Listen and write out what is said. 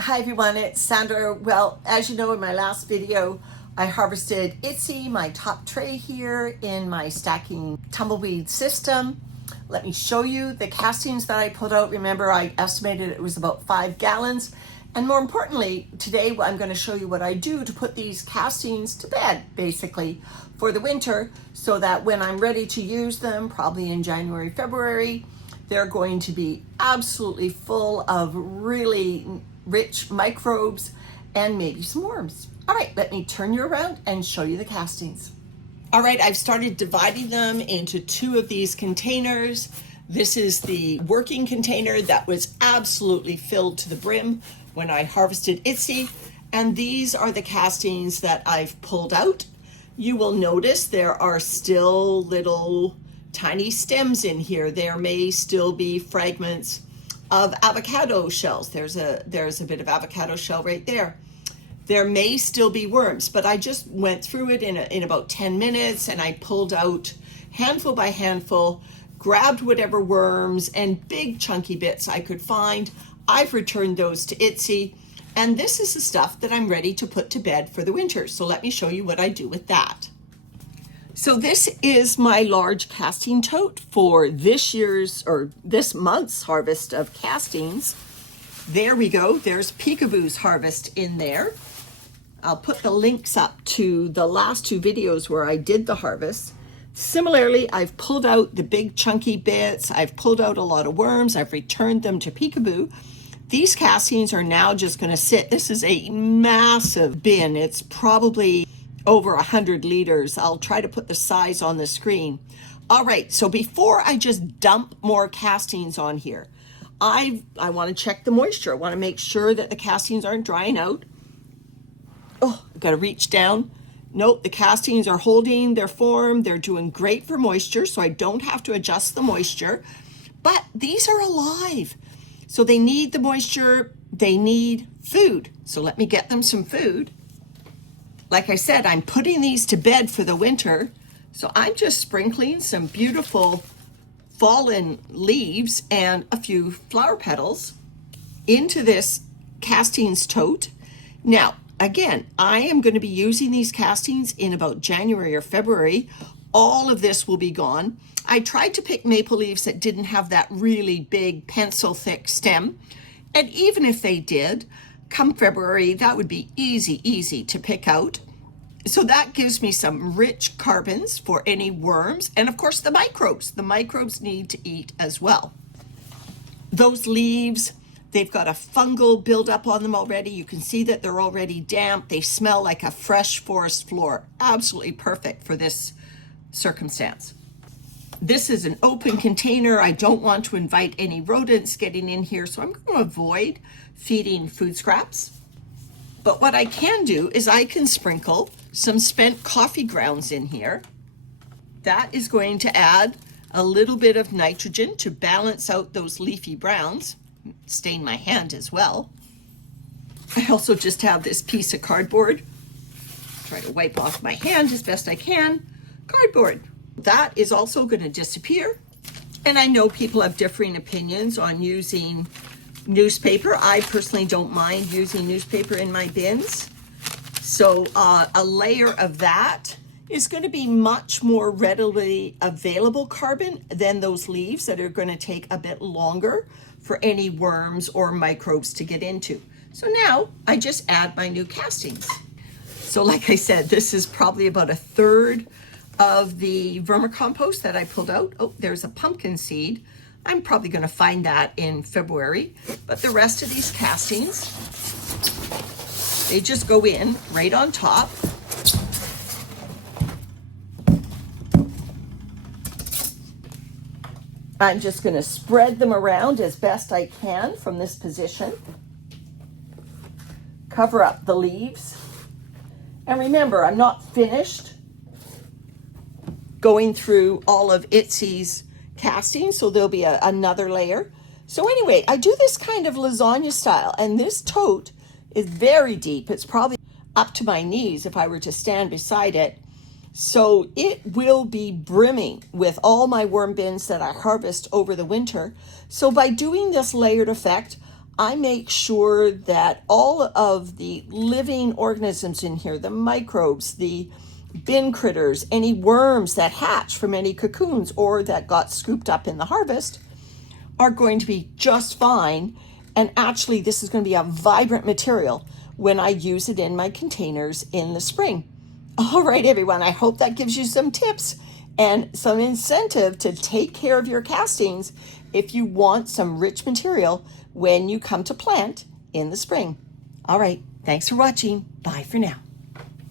Hi everyone, it's Sandra. Well, as you know, in my last video, I harvested Itsy, my top tray here in my stacking tumbleweed system. Let me show you the castings that I pulled out. Remember, I estimated it was about 5 gallons. And more importantly, today I'm going to show you what I do to put these castings to bed, basically, for the winter, so that when I'm ready to use them, probably in January, February, they're going to be absolutely full of really rich microbes and maybe some worms. All right, let me turn you around and show you the castings. All right, I've started dividing them into 2 of these containers. This is the working container that was absolutely filled to the brim when I harvested Itsy, and these are the castings that I've pulled out. You will notice there are still little tiny stems in here. There may still be fragments of avocado shells. There's a bit of avocado shell right there. There may still be worms, but I just went through it in about 10 minutes and I pulled out handful by handful, grabbed whatever worms and big chunky bits I could find. I've returned those to Itsy, and this is the stuff that I'm ready to put to bed for the winter. So let me show you what I do with that. So this is my large casting tote for this month's harvest of castings. There we go. There's Peekaboo's harvest in there. I'll put the links up to the last 2 videos where I did the harvest. Similarly, I've pulled out the big chunky bits. I've pulled out a lot of worms. I've returned them to Peekaboo. These castings are now just going to sit. This is a massive bin. It's probably over 100 liters. I'll try to put the size on the screen. All right, so before I just dump more castings on here, I want to check the moisture. I want to make sure that the castings aren't drying out. Oh, I've got to reach down. Nope, the castings are holding their form. They're doing great for moisture, so I don't have to adjust the moisture. But these are alive, so they need the moisture. They need food. So let me get them some food. Like I said, I'm putting these to bed for the winter, so I'm just sprinkling some beautiful fallen leaves and a few flower petals into this castings tote. Now, again, I am going to be using these castings in about January or February. All of this will be gone. I tried to pick maple leaves that didn't have that really big pencil thick stem, and even if they did, come February, that would be easy to pick out. So that gives me some rich carbons for any worms, and of course the microbes. The microbes need to eat as well. Those leaves, they've got a fungal buildup on them already. You can see that they're already damp. They smell like a fresh forest floor. Absolutely perfect for this circumstance. This is an open container. I don't want to invite any rodents getting in here, so I'm going to avoid feeding food scraps. But what I can do is I can sprinkle some spent coffee grounds in here. That is going to add a little bit of nitrogen to balance out those leafy browns. Stain my hand as well. I also just have this piece of cardboard. Try to wipe off my hand as best I can. Cardboard. That is also going to disappear. And I know people have differing opinions on using newspaper. I personally don't mind using newspaper in my bins. So a layer of that is going to be much more readily available carbon than those leaves that are going to take a bit longer for any worms or microbes to get into. So now I just add my new castings. So like I said, this is probably about 1/3 of the vermicompost that I pulled out. Oh, there's a pumpkin seed. I'm probably going to find that in February, but the rest of these castings, they just go in right on top. I'm just going to spread them around as best I can from this position. Cover up the leaves. And remember, I'm not finished going through all of Itsy's casting, so there'll be another layer. So anyway, I do this kind of lasagna style, and this tote is very deep. It's probably up to my knees if I were to stand beside it. So it will be brimming with all my worm bins that I harvest over the winter. So by doing this layered effect, I make sure that all of the living organisms in here, the microbes, the bin critters, any worms that hatch from any cocoons or that got scooped up in the harvest, are going to be just fine. And actually, this is going to be a vibrant material when I use it in my containers in the spring. All right, everyone, I hope that gives you some tips and some incentive to take care of your castings if you want some rich material when you come to plant in the spring. All right, thanks for watching. Bye for now.